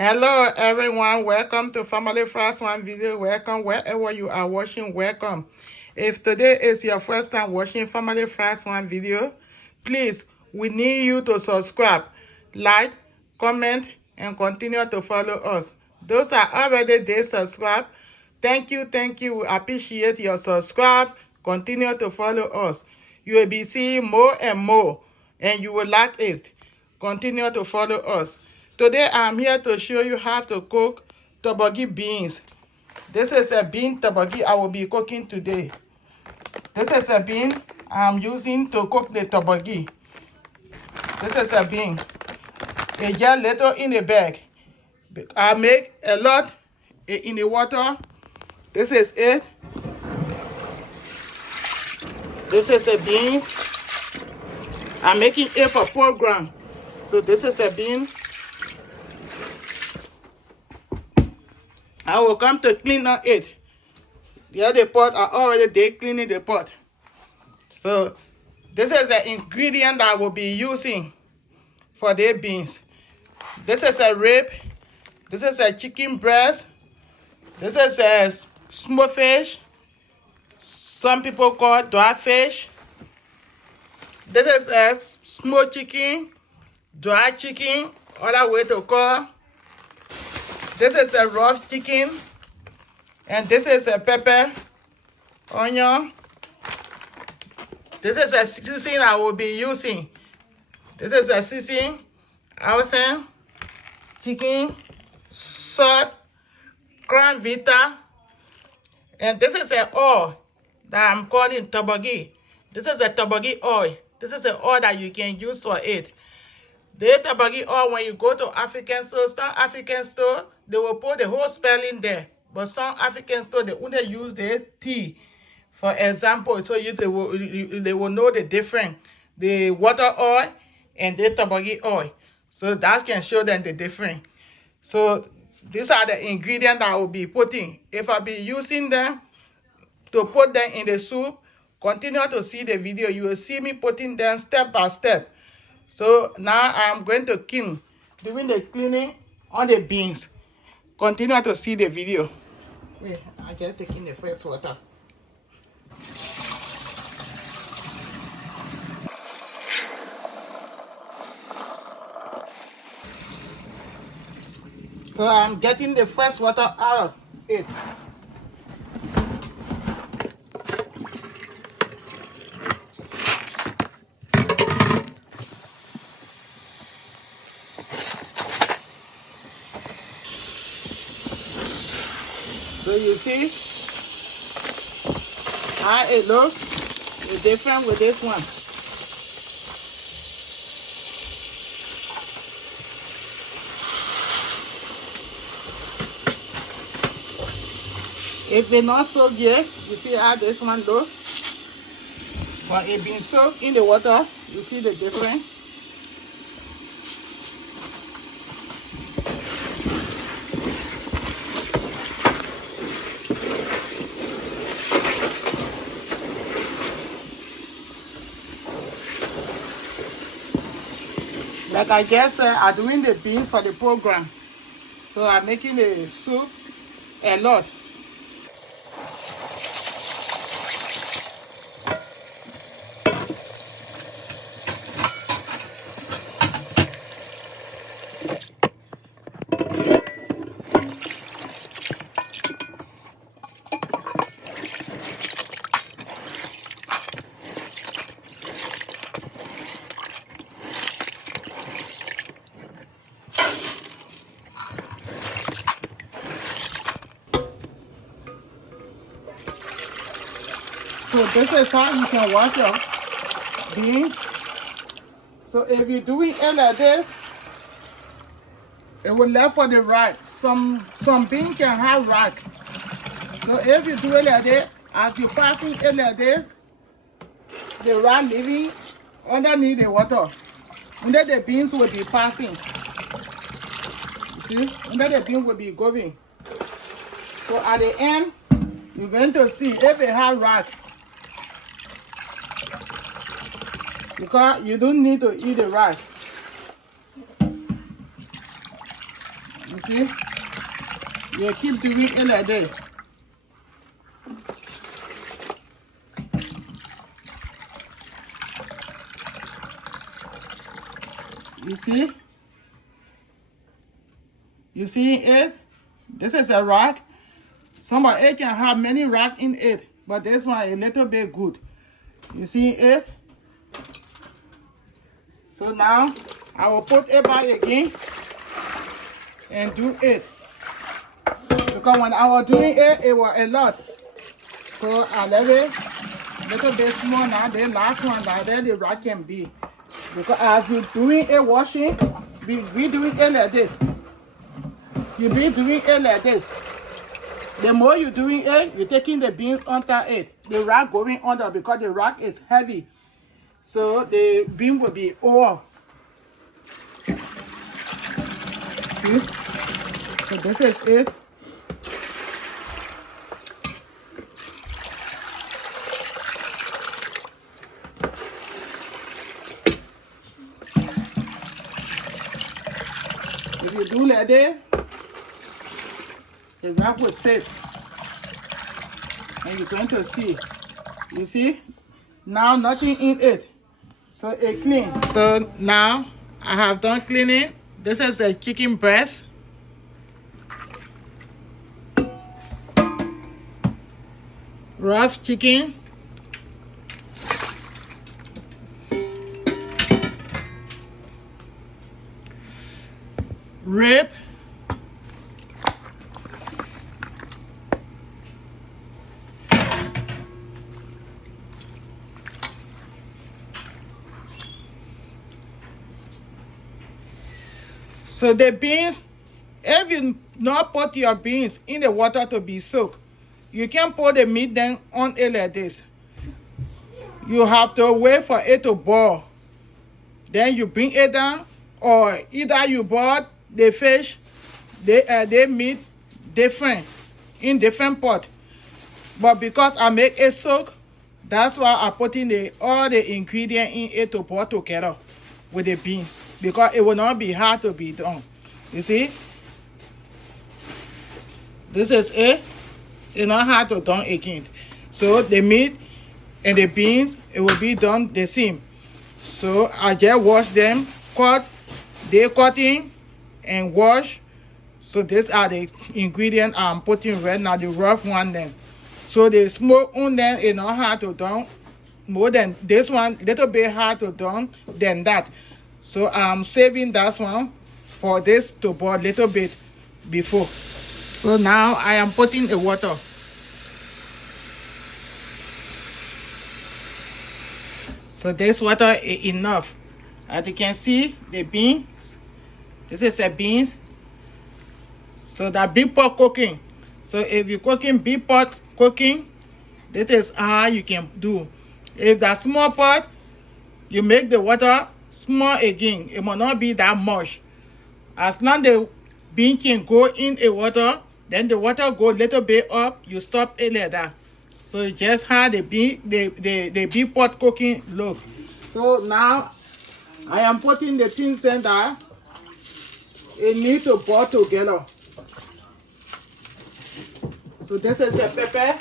Hello everyone, welcome to Family First One video. Welcome wherever you are watching, welcome. If today is your first time watching Family First One video, please, we need you to subscribe, like, comment, and continue to follow us. Those are already there subscribed. Thank you. We appreciate your subscribe. Continue to follow us. You will be seeing more and more, and you will like it. Continue to follow us. Today I'm here to show you how to cook Torborgee beans. This is a bean Torborgee I will be cooking today. This is a bean I'm using to cook the Torborgee. This is a bean. It's just little in a bag. I make a lot in the water. This is it. This is a beans. I'm making it for program. So this is a bean. I will come to clean up it. The other pot are already there cleaning the pot. So this is the ingredient that I will be using for the beans. This is a rib. This is a chicken breast. This is a smoked fish. Some people call it dry fish. This is a smoked chicken, dry chicken, other way to call. This is a raw chicken, and this is a pepper, onion. This is a seasoning I will be using. This is a seasoning, housing, chicken, salt, crown vita, and this is an oil that I'm calling Torborgee. This is a Torborgee oil. This is an oil that you can use for it. The Torborgee oil, when you go to African store, some African store, they will put the whole spelling there. But some African store, they only use the T, for example, so they will know the difference. The water oil and the Torborgee oil. So that can show them the difference. So these are the ingredients that I will be putting. If I be using them to put them in the soup, continue to see the video. You will see me putting them step by step. So now I'm going to doing the cleaning on the beans. Continue to see the video. Wait, I just taking the fresh water. So I'm getting the fresh water out of it. So you see how it looks. It's different with this one. If it's not soaked yet, you see how this one looks. But it's been soaked in the water, you see the difference. Like I just said, I'm doing the beans for the program. So I'm making the soup a lot. So this is how you can wash your beans. So if you're doing it like this, it will left for the rot. Some beans can have rot. So if you do it like this, as you're passing it like this, the rot living underneath the water. Under the beans will be passing. You see? Under the beans will be going. So at the end, you're going to see if it has rot. Because you don't need to eat the rice. You See? You keep doing it like this. You see? You see it? This is a rack. Some of it can have many racks in it, but this one is a little bit good. You see it? So now I will put it back again and do it. Because when I was doing it, it was a lot. So I left it a little bit small now. The last one like that, the rack can be. Because as you're doing it, washing, be doing it like this. You be doing it like this. The more you're doing it, you're taking the beans under it. The rack going under because the rack is heavy. So the bean will be over. See? So this is it. If you do like that, the rack will sit. And you're going to see. You see? Now nothing in it. So it clean. So now I have done cleaning. This is the chicken breast. Roast chicken. Rib. So the beans, if you not put your beans in the water to be soaked, you can put the meat then on it like this. You have to wait for it to boil. Then you bring it down, or either you boil the fish, the meat different, in different pot. But because I make it soak, that's why I put in all the ingredients in it to boil together with the beans. Because it will not be hard to be done. You see? This is it. It's not hard to done again. So the meat and the beans, it will be done the same. So I just wash them, cut, they cutting and wash. So these are the ingredients I'm putting right now, the rough one then. So the smoke on them is not hard to done. More than this one, little bit hard to done than that. So I'm saving that one for this to boil a little bit before. So now I am putting the water. So this water is enough. As you can see, the beans. This is the beans. So that big pot cooking. So if you're cooking big pot cooking, this is how you can do. If that small pot, you make the water small again. It must not be that much. As long as the bean can go in the water, then the water go a little bit up, you stop it like that. So just how the big pot cooking look. So now I am putting the things in there. It need to boil together. So this is a pepper.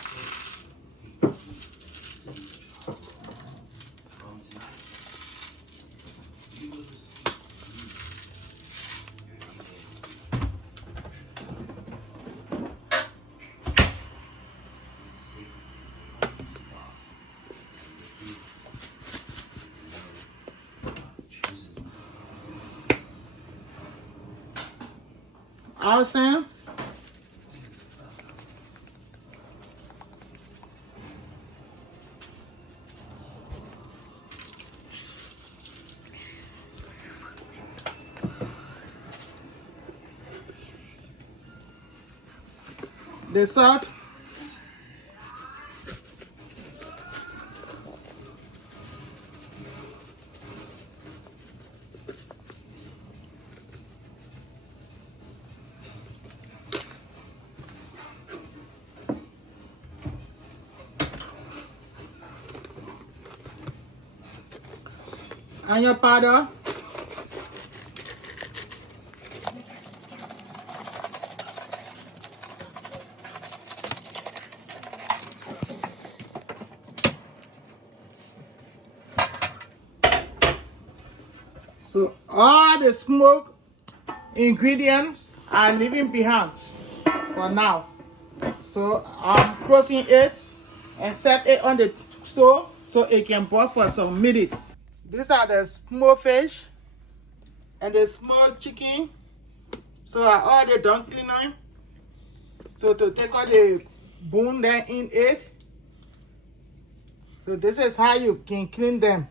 Essence. The salt. Onion powder. All the smoke ingredients are leaving behind for now. So I'm closing it and set it on the stove so it can boil for some minutes. These are the smoked fish and the smoked chicken. So I already done cleaning. So to take out the bone there in it. So this is how you can clean them.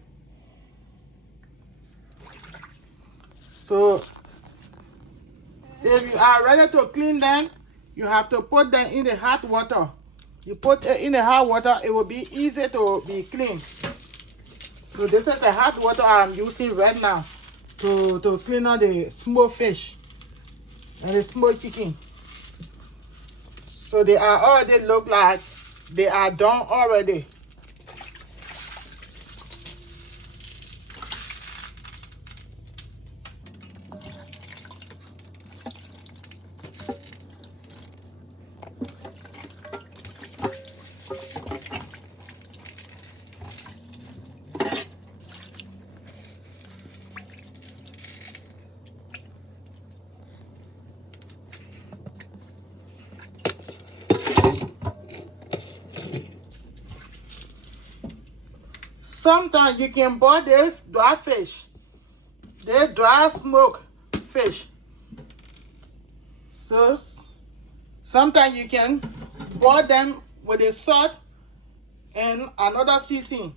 So if you are ready to clean them, you have to put them in the hot water. You put it in the hot water, it will be easy to be clean. So this is the hot water I'm using right now to clean out the smoked fish and the smoked chicken. So they are already look like they are done already. Sometimes you can boil this dry fish. They dry smoke fish. So sometimes you can boil them with the salt and another seasoning.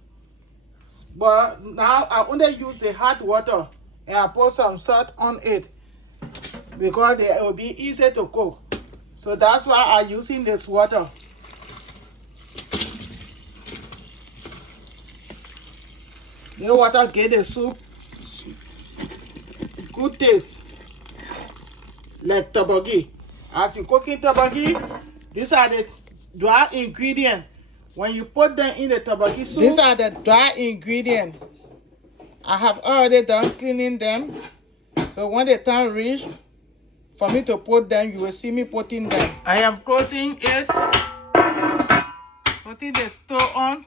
But now I only use the hot water and I put some salt on it because it will be easy to cook. So that's why I'm using this water. The water get the soup good taste, like torborgee. As you cooking torborgee, these are the dry ingredients. When you put them in the torborgee soup, these are the dry ingredients. I have already done cleaning them. So when the time reach for me to put them, you will see me putting them. I am closing it, putting the stove on,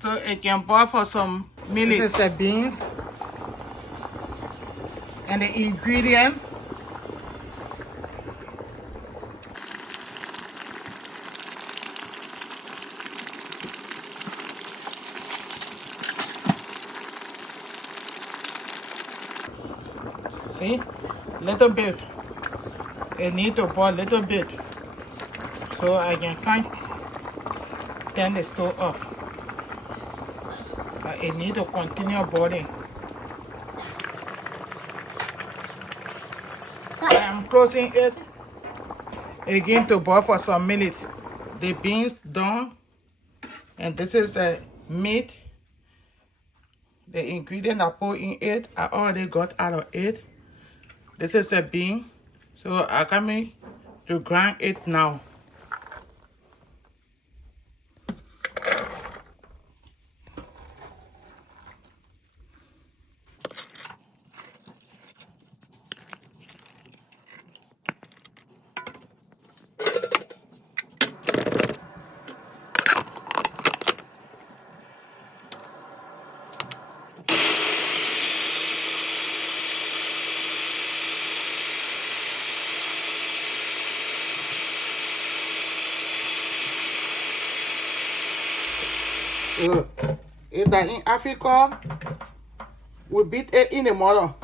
so it can boil for some minutes. This is the beans and the ingredient. See, little bit. It need to boil a little bit, so I can turn the stove off. But it need to continue boiling. I am closing it again to boil for some minutes. The beans done, and this is the meat. The ingredient I put in it, I already got out of it. This is a bean, so I'm coming to grind it now. If that in Africa, we beat it in the mortar.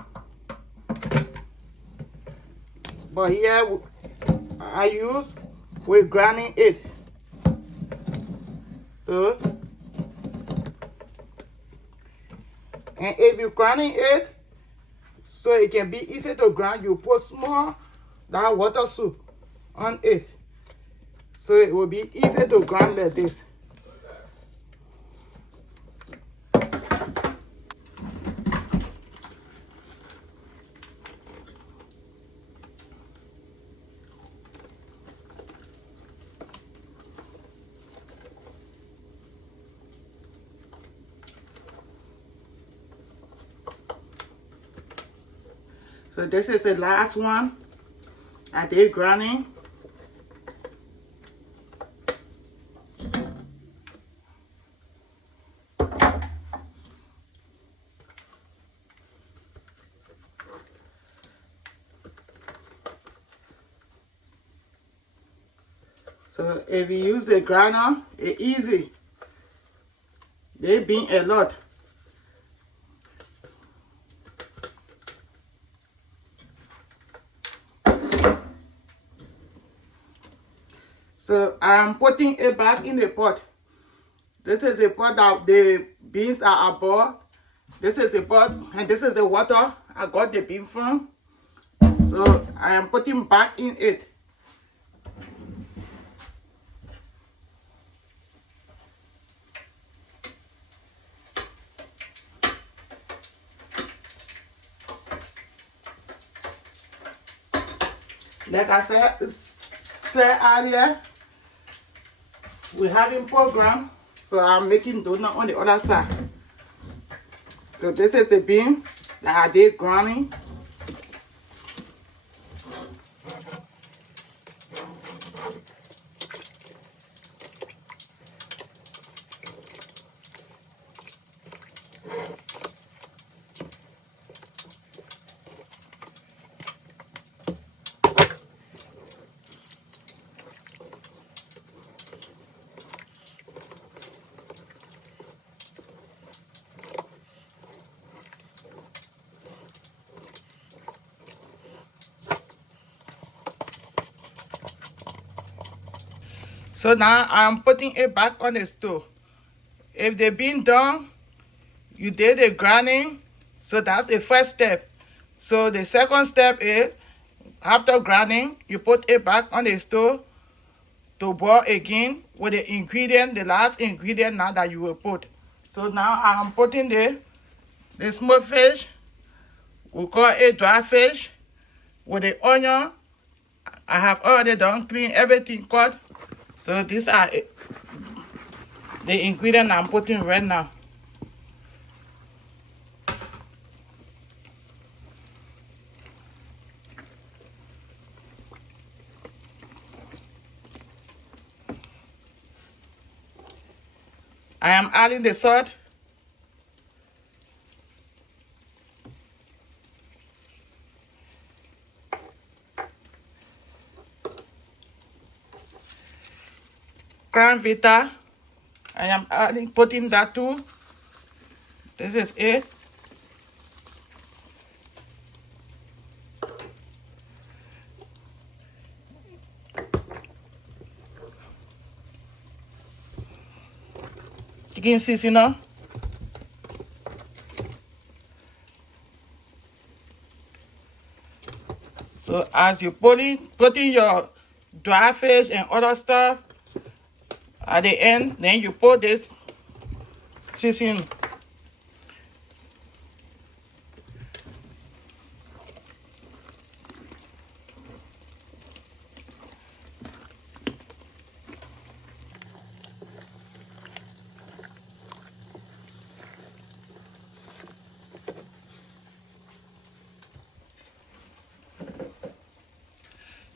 But here, I use, we're grinding it. So, and if you're grinding it, so it can be easy to grind, you put small that water soup on it. So it will be easy to grind like this. So this is the last one I did grinding. So if you use a grinder, it's easy. They bean a lot. So I'm putting it back in the pot. This is the pot that the beans are above. This is the pot, and this is the water I got the bean from. So I am putting back in it. Like I said earlier, we're having program, so I'm making donut on the other side. So this is the bean that I did grinding. So now I'm putting it back on the stove. If the bean done, you did the grinding, so that's the first step. So the second step is, after grinding, you put it back on the stove to boil again with the ingredient, the last ingredient now that you will put. So now I'm putting the smoked fish, we call it dry fish, with the onion. I have already done clean everything cut. So these are the ingredients I'm putting right now. I am adding the salt. Crown Vita, I am putting that too. This is it. Chicken seasoner. So as you putting your dry fish and other stuff, at the end, then you put this seasoning.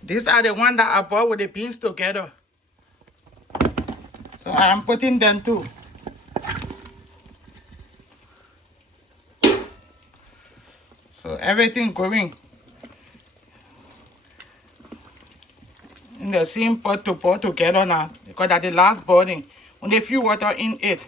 These are the ones that I bought with the beans together. So I am putting them too. So everything going in the same pot to pour together now, because at the last boiling, only a few water in it.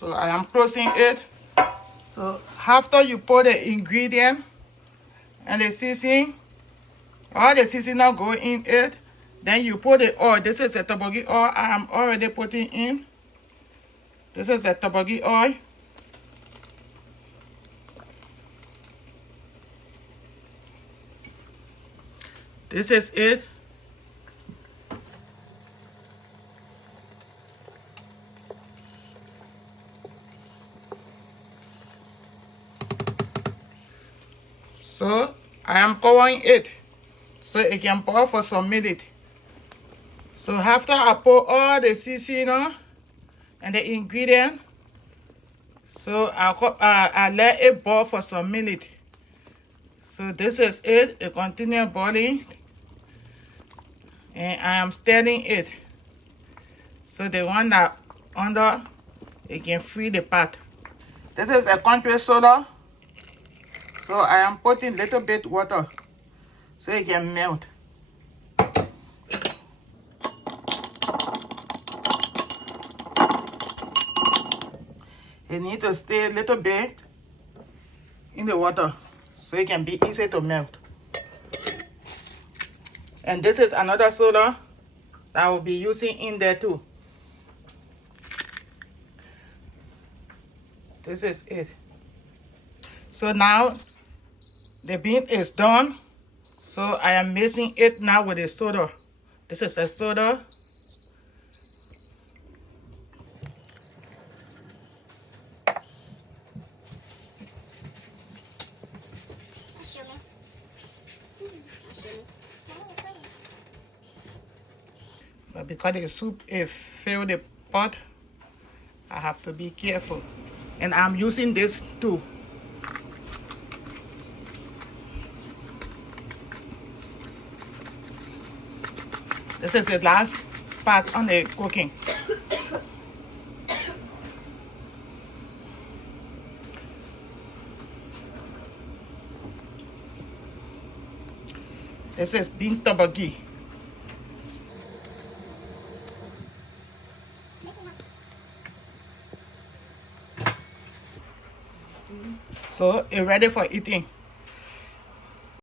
So I am closing it. So after you put the ingredient and the seasoning, all the seasoning go in it, then you put the oil. This is the Torborgee oil I am already putting in. This is the Torborgee oil. This is it. So I am covering it so it can boil for some minutes. So after I put all the seasoning and the ingredient, so I let it boil for some minutes. So this is it. It continues boiling. And I am stirring it. So the one that under, it can free the pot. This is a country soda. So I am putting little bit water so it can melt. It needs to stay a little bit in the water so it can be easy to melt. And this is another soda that I will be using in there too. This is it. So now the bean is done. So I am mixing it now with the soda. This is the soda. But because the soup is filled the pot, I have to be careful. And I'm using this too. This is the last part on the cooking. This is bean Torborgee. So it's ready for eating.